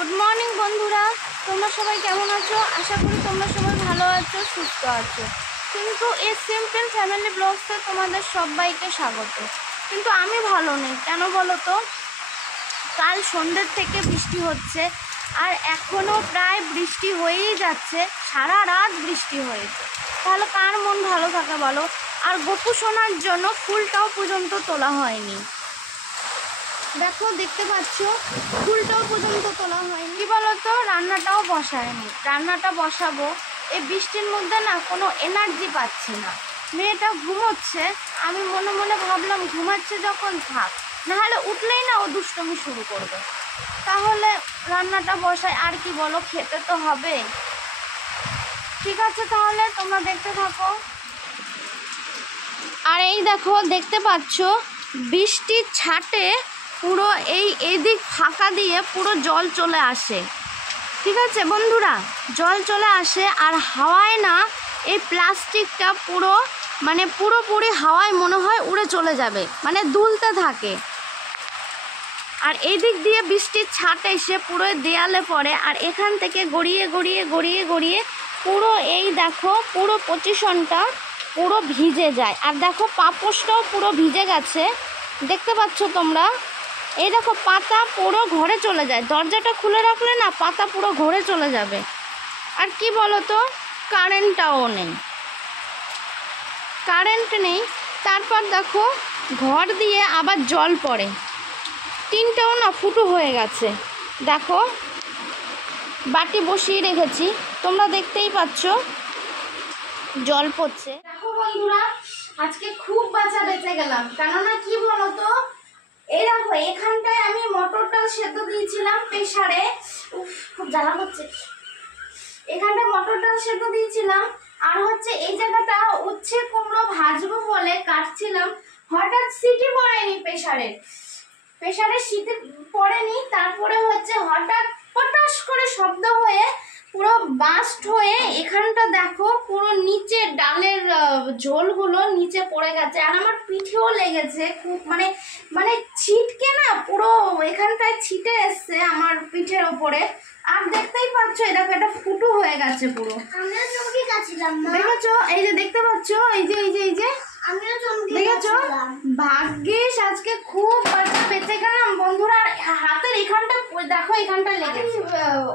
Good morning বন্ধুরা, তোমরা সবাই কেমন আছো? আশা করি তোমরা সবাই ভালো আছো, সুস্থ আছো। কিন্তু এই সিম্পল ফ্যামিলি ব্লগসে তোমাদের সবাইকে স্বাগত। কিন্তু আমি ভালো নেই, কেন বলো তো? কাল সন্ধ্যের থেকে বৃষ্টি হচ্ছে, আর এখনও প্রায় বৃষ্টি হয়েই যাচ্ছে, সারা রাত বৃষ্টি হয়েছে। তাহলে কার মন ভালো থাকে বলো? আর গপু শোনার জন্য ফুলটাও পর্যন্ত তোলা হয়নি। দেখো, দেখতে পাচ্ছ, ফুলটাও পর্যন্ত তোলা হয়নি। কি বলতো, রান্নাটাও বসায়নি। রান্নাটা বসাবো, এই বৃষ্টির মধ্যে না কোনো এনার্জি পাচ্ছি না। মেয়েটা ঘুমোচ্ছে, আমি মনে মনে ভাবলাম ঘুমাচ্ছে যখন থাক, নাহলে উঠলেই না ও দুষ্টুমি শুরু করবে। তাহলে রান্নাটা বসাই, আর কি বলো, খেতে তো হবে। ঠিক আছে, তাহলে তোমরা দেখতে থাকো। আর এই দেখো, দেখতে পাচ্ছ বৃষ্টির ছাটে পুরো এদিক ফাঁকা দিয়ে পুরো জল চলে আসে। ঠিক আছে বন্ধুরা, জল চলে আসে, আর হাওয়ায় না এই প্লাস্টিকটা পুরোপুরি হাওয়ায় মনে হয় উড়ে চলে যাবে, মানে দুলতে থাকে। আর এই দিক দিয়ে বৃষ্টির ছাট এসে পুরো দেয়ালে পড়ে, আর এখান থেকে গড়িয়ে গড়িয়ে গড়িয়ে গড়িয়ে পুরো এই দেখো পুরো পজিশনটা পুরো ভিজে যায়। আর দেখো পাপোশটাও পুরো ভিজে গেছে, দেখতে পাচ্ছ তোমরা? এই দেখো পাতা পুরো ঘরে চলে যায়, দরজাটা খুলে রাখলে না পাতা পুরো ঘরে চলে যাবে। আর কি বলো তো, কারেন্টটাও নেই, কারেন্ট নেই। তারপর দেখো ঘর দিয়ে আবার জল পড়ে, টিনটাও না ফুটো হয়ে গেছে। দেখো বাটি বসিয়ে রেখেছি, তোমরা দেখতেই পাচ্ছ জল পড়ছে। দেখো বন্ধুরা, আজকে খুব বাঁচা বেঁচে গেলাম, কেননা কি বলতো, এই দেখো এখানটায় আমি মটরটা সেদ্ধ দিয়েছিলাম প্রেসারে, খুব জ্বালা হচ্ছে। এখানটা মটর ডাল সেদ্ধ দিয়েছিলাম, আর হচ্ছে এই জায়গাটা উচ্ছে কুমড়ো ভাজবো বলে কাটছিলাম, হঠাৎ সিটি পড়েনি প্রেসারে সিটি পড়েনি। তারপরে হচ্ছে হঠাৎ পটাশ করে শব্দ হয়ে পুরো বাস্ট হয়ে এখানটা দেখো পুরো নিচে ডালের ঝোলগুলো নিচে পড়ে গেছে, আর আমার পিঠেও লেগেছে খুব, মানে ছিটকে না পুরো এখানটায় ছিটে এসছে আমার পিঠের ওপরে। আর দেখতেই পাচ্ছ এই দেখো এটা ফুটো হয়ে গেছে পুরো। আমিও চমকে গেছিলাম, দেখেছো? এই যে দেখতে পাচ্ছ, এই যে আমিও চমকে গেছিলাম। ভাগ্যিস আজকে খুব বাঁচা বেঁচে গেলাম বন্ধুরা। হাতের এখানটা দেখো, এখানটা লেগেছে।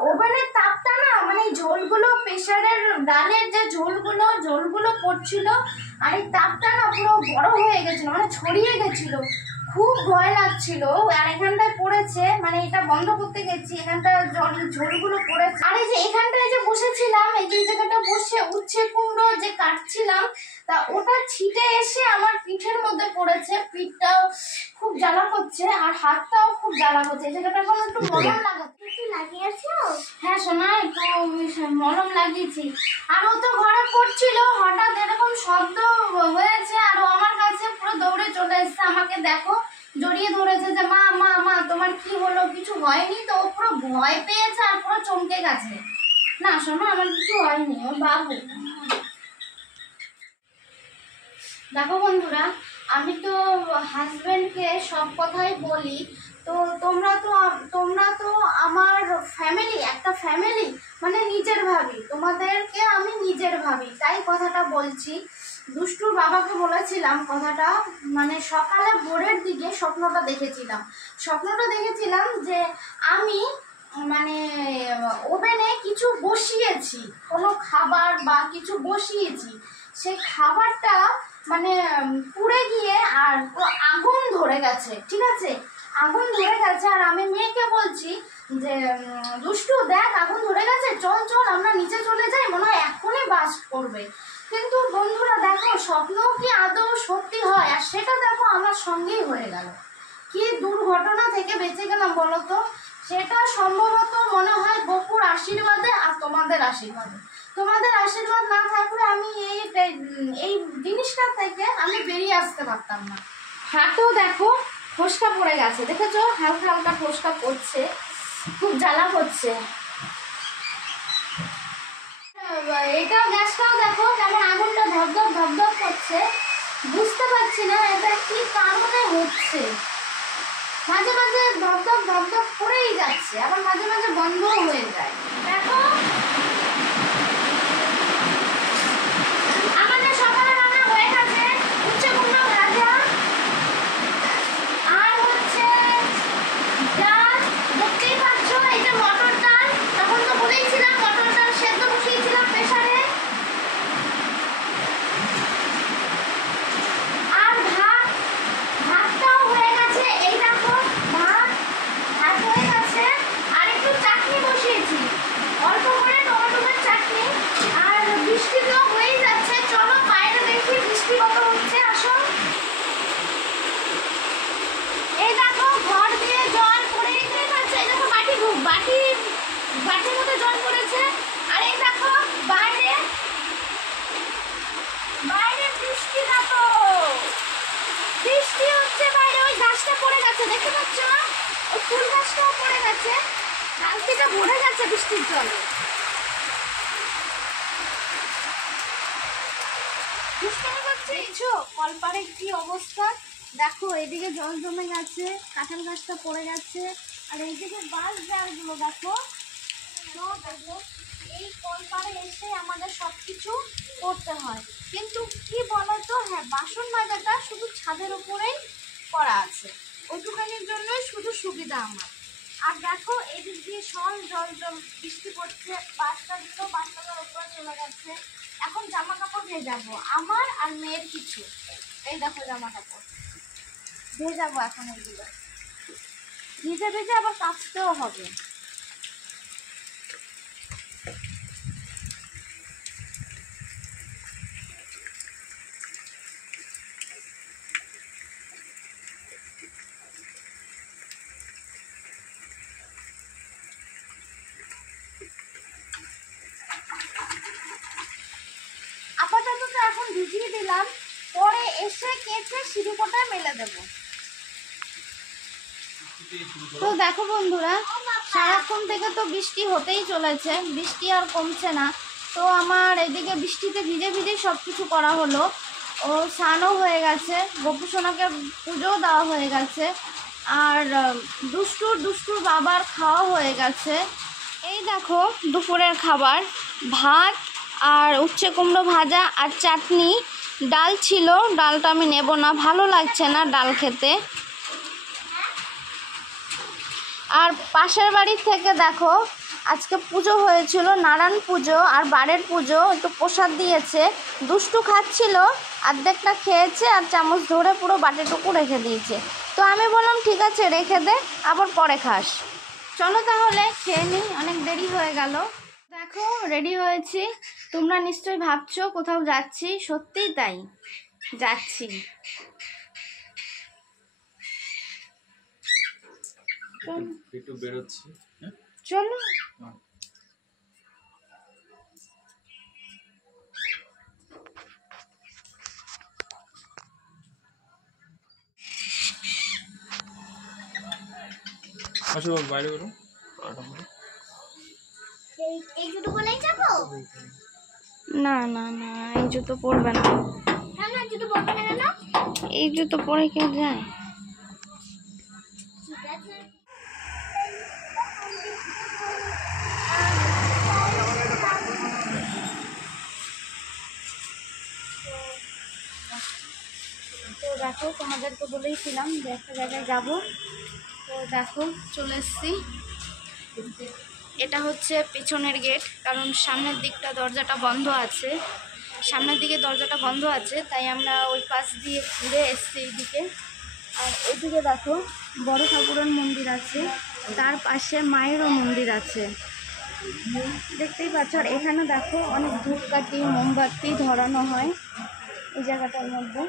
ওভেনের তাপটা না, মানে ঝোলগুলো প্রেসারের ডালের যে ঝোলগুলো পড়ছিল, আর এই তাপটা না পুরো বড় হয়ে গেছিল, মানে ছড়িয়ে গেছিল, খুব ভয় লাগছিল। আর এখানটায় পড়েছে, মানে এটা বন্ধ করতে গেছি, এখানটা ঝোলগুলো পড়েছে। আর এই যে এখানটায় যে বসেছিলাম, এই যে জায়গাটা বসে উচ্ছে কুমড়ো যে কাটছিলাম, তা ওটা ছিটে এসে আমার পিঠের মধ্যে পড়েছে। পিঠটাও খুব জ্বালা করছে, আর হাতটাও খুব জ্বালা করছে। এই জায়গাটা এখন একটু মলম লাগাচ্ছি। লাগিয়েছো? হ্যাঁ সোনা, একটু মলম লাগিয়েছি। আর ও তো ঘরে পড়ছিল, হঠাৎ এরকম শব্দ হয়েছে, আর ও আমার কাছে পুরো দৌড়ে চলে এসেছে, আমাকে দেখো জড়িয়ে ধরেছে যে মা মা মা তোমার কি হলো, কিছু হয়নি তো? ও পুরো ভয় পেয়েছে আর পুরো চমকে গেছে। না শোনো, আমার কিছু হয়নি, ও বাবু। দেখো বন্ধুরা, আমি তো হাজবেন্ডকে সব কথাই বলি, তো তোমরা তো আমার ফ্যামিলি, একটা ফ্যামিলি, মানে নিজের ভাবি, তোমাদেরকে আমি নিজের ভাবি, তাই কথাটা বলছি। দুষ্টুর বাবাকে বলেছিলাম কথাটা, মানে সকালে ভোরের দিকে স্বপ্নটা দেখেছিলাম যে আমি মানে ওভেনে কিছু বসিয়েছি, কোনো খাবার বা কিছু বসিয়েছি, সেই খাবারটা মানে পুড়ে গিয়ে আর আগুন ধরে গেছে। ঠিক আছে, আগুন ধরে গেছে, আর আমি মেয়েকে বলছি যে দুষ্টু দেখ আগুন ধরে গেছে, চল চল আমরা নিচে চলে যাই, মনে হয় এখনই বাস্ট করবে। কিন্তু বন্ধুরা দেখো, স্বপ্ন কি আদৌ সত্যি হয়? আর সেটা দেখো আমার সঙ্গেই হয়ে গেল। কি দুর্ঘটনা থেকে বেঁচে গেলাম বলো তো? সেটা সম্ভবত মনে হয় বকুর আশীর্বাদে আর তোমাদের আশীর্বাদে। তোমাদের আশীর্বাদ না থাকলে আমি এই জিনিসটা থেকে আমি বেরিয়ে আসতে পারতাম না। হাতও দেখো ফোসকা পড়ে গেছে, দেখেছো? হালকা হালকা ফোসকা পড়ছে, খুব জ্বালা করছে। এটাও গ্যাসটাও দেখো কেমন আগুনটা ধপধপ ধপধপ করছে, বুঝতে পারছি না এটা কি কারণে হচ্ছে। মাঝে মাঝে ধপধপ ধপধপ করেই যাচ্ছে, আবার মাঝে মাঝে বন্ধ কলটা ভরে গেছে বৃষ্টির জলে। দেখছো কলপাড়ের কি অবস্থা, দেখো এদিকে জল জমে গেছে, কাঁঠাল গাছটা পড়ে গেছে, আর এইদিকে বাঁশ ঝাড়গুলো দেখো। এই কলপাড়ে এসে আমাদের সবকিছু করতে হয়, কিন্তু কি বলতো, হ্যাঁ বাসন মাজাটা শুধু ছাদের উপরেই করা আছে, ওইটুখানির জন্যই শুধু সুবিধা আমার। আর দেখো এদিক দিয়ে জল বৃষ্টি পড়ছে, বাচ্চাদের উপরে চলে গেছে। এখন জামা কাপড় ভেজাবো আমার আর মেয়ের কিছু, এই দেখো জামা কাপড় ভেজাবো এখন, এগুলো ভিজে ভিজে আবার কাচতেও হবে। আপাতত তো এখন ভিজিয়ে দিলাম, পরে এসে কেচে সিঁড়িপোটায় মেলে দেবো। তো দেখো বন্ধুরা, সারাক্ষণ থেকে তো বৃষ্টি হতেই চলেছে, বৃষ্টি আর কমছে না। তো আমার এদিকে বৃষ্টিতে ভিজে ভিজে সব কিছু করা হলো। ও স্নানও হয়ে গেছে, গপু সোনাকে পুজোও দেওয়া হয়ে গেছে, আর দুষ্টুর বাবার খাওয়া হয়ে গেছে। এই দেখো দুপুরের খাবার, ভাত আর উচ্ছে কুমড়ো ভাজা আর চাটনি, ডাল ছিল, ডালটা আমি নেব না, ভালো লাগছে না ডাল খেতে। আর পাশের বাড়ির থেকে দেখো আজকে পুজো হয়েছিল, নারায়ণ পুজো আর বারের পুজো, একটু প্রসাদ দিয়েছে, দুষ্টু খাচ্ছিল, অর্ধেকটা খেয়েছে আর চামচ ধরে পুরো বাটিটুকু রেখে দিয়েছে। তো আমি বললাম ঠিক আছে রেখে দে, আবার পরে খাস। চলো তাহলে খেয়ে নিই, অনেক দেরি হয়ে গেল। দেখো রেডি হয়েছি, তোমরা নিশ্চয়ই ভাবছো কোথাও যাচ্ছি, সত্যিই তাই যাচ্ছি। একটু বেরোচ্ছি, চলো। আসো বাইরে বেরো। এই জুতো পরেই যাবো? না না না, এই জুতো পরবে না। না জুতো পরবে না কেন? এই জুতো পরে কেউ যায়? ঠিক আছে। তো দেখো তোমাদেরকে বলেইছিলাম যে একটা জায়গায় যাব, তো দেখো চলে এসছি। এটা হচ্ছে পেছনের গেট, কারণ সামনের দিকটা দরজাটা বন্ধ আছে, সামনের দিকে দরজাটা বন্ধ আছে, তাই আমরা ওই পাশ দিয়ে ঘুরে এসছি এইদিকে। আর ওইদিকে দেখো বড় ঠাকুরের মন্দির আছে, তার পাশে মায়েরও মন্দির আছে, দেখতেই পাচ্ছ। আর এখানে দেখো অনেক ধূপকাঠি মোমবাতি ধরানো হয় এই জায়গাটার মধ্যে।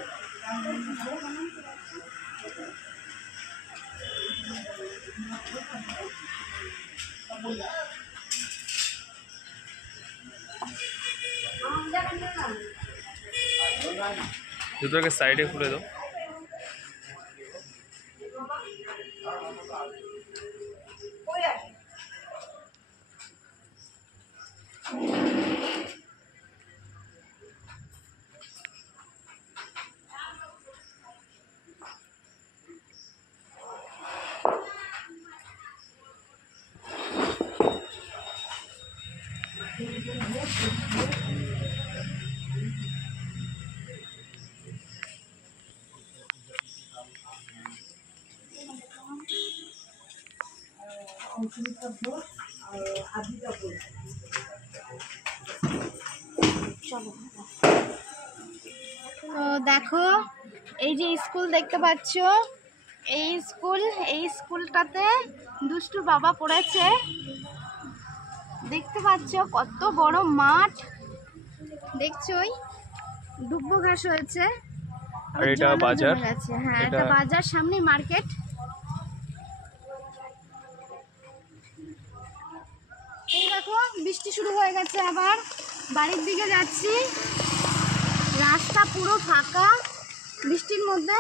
জুতোকে সাইডে খুলে দাও। তো দেখো এই যে স্কুল দেখতে পাচ্ছ, এই স্কুলটাতে দুষ্টু বাবা পড়েছে, দেখতে পাচ্ছ কত বড় মাঠ, দেখছোই দুব্ব ঘাস হয়েছে। আর এটা বাজার, হ্যাঁ এটা বাজার, সামনে মার্কেট। এই দেখো বৃষ্টি শুরু হয়ে গেছে, আবার বাড়ির দিকে যাচ্ছি, রাস্তা পুরো ফাঁকা, বৃষ্টির মধ্যে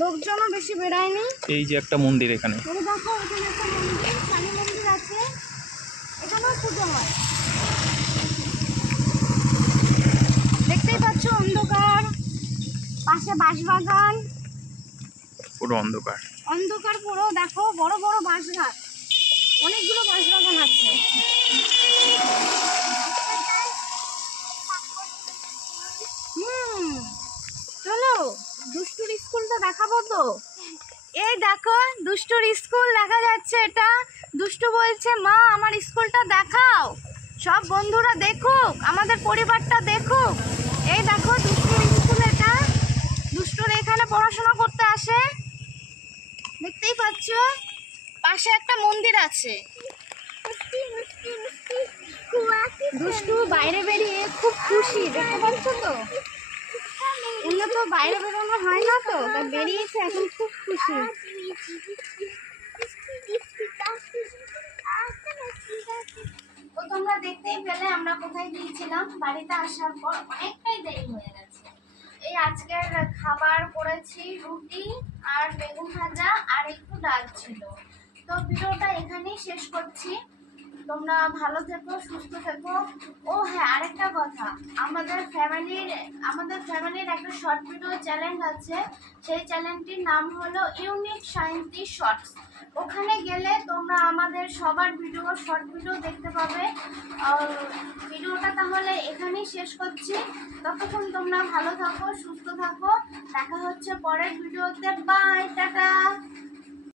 লোকজনও বেশি বেড়ায়নি। এই যে একটা মন্দির এখানে, এই দেখো এখানে একটা মন্দির, কালী মন্দির আছে, সময় ফুটো হয়। দেখতেই পাচ্ছ অন্ধকার, পাশে বাঁশবাগান, পুরো অন্ধকার। অন্ধকার পুরো। দেখো বড় বড় বাঁশ গাছ, অনেকগুলো বাঁশবাগান আছে। চলো দুষ্টুর স্কুলটা দেখাবো তো। এই দেখো দুষ্টুর স্কুল দেখা যাচ্ছে। এটা দুষ্টু বলছে মা আমার স্কুলটা দেখাও, সব বন্ধুরা দেখুক, আমাদের পরিবারটা দেখুক। এই দেখো দুষ্টুর স্কুল, এটা দুষ্টুর এখানে পড়াশোনা করতে আসে। দেখতেই পাচ্ছ পাশে একটা মন্দির আছে। দুষ্টু বাইরে বেরিয়ে খুব খুশি, দেখতে পাচ্ছ তো। এমনি তো বাইরে বেরোনো হয় না, তো তা বেরিয়েছে, এখন খুব খুশি। তো তোমরা দেখতেই পেলে আমরা কোথায় গিয়েছিলাম। বাড়িতে আসার পর অনেকটাই দেরি হয়ে গেছে। এই আজকের খাবার করেছি রুটি আর বেগুন ভাজা আর একটু ডাল ছিল। তো ভিডিওটা এখানেই শেষ করছি। তোমরা ভালো থেকো, সুস্থ থেকো। ও হ্যাঁ, আরেকটা কথা, আমাদের ফ্যামিলির একটা শর্ট ভিডিও চ্যানেল আছে। সেই চ্যানেলটির নাম হলো ইউনিক সায়েন্টি শর্টস। ওখানে গেলে তোমরা আমাদের সবার শর্ট ভিডিও দেখতে পাবে। ভিডিওটা তাহলে এখানেই শেষ করছি। ততক্ষণ তোমরা ভালো থাকো, সুস্থ থাকো। দেখা হচ্ছে পরের ভিডিওতে। Bye, tata.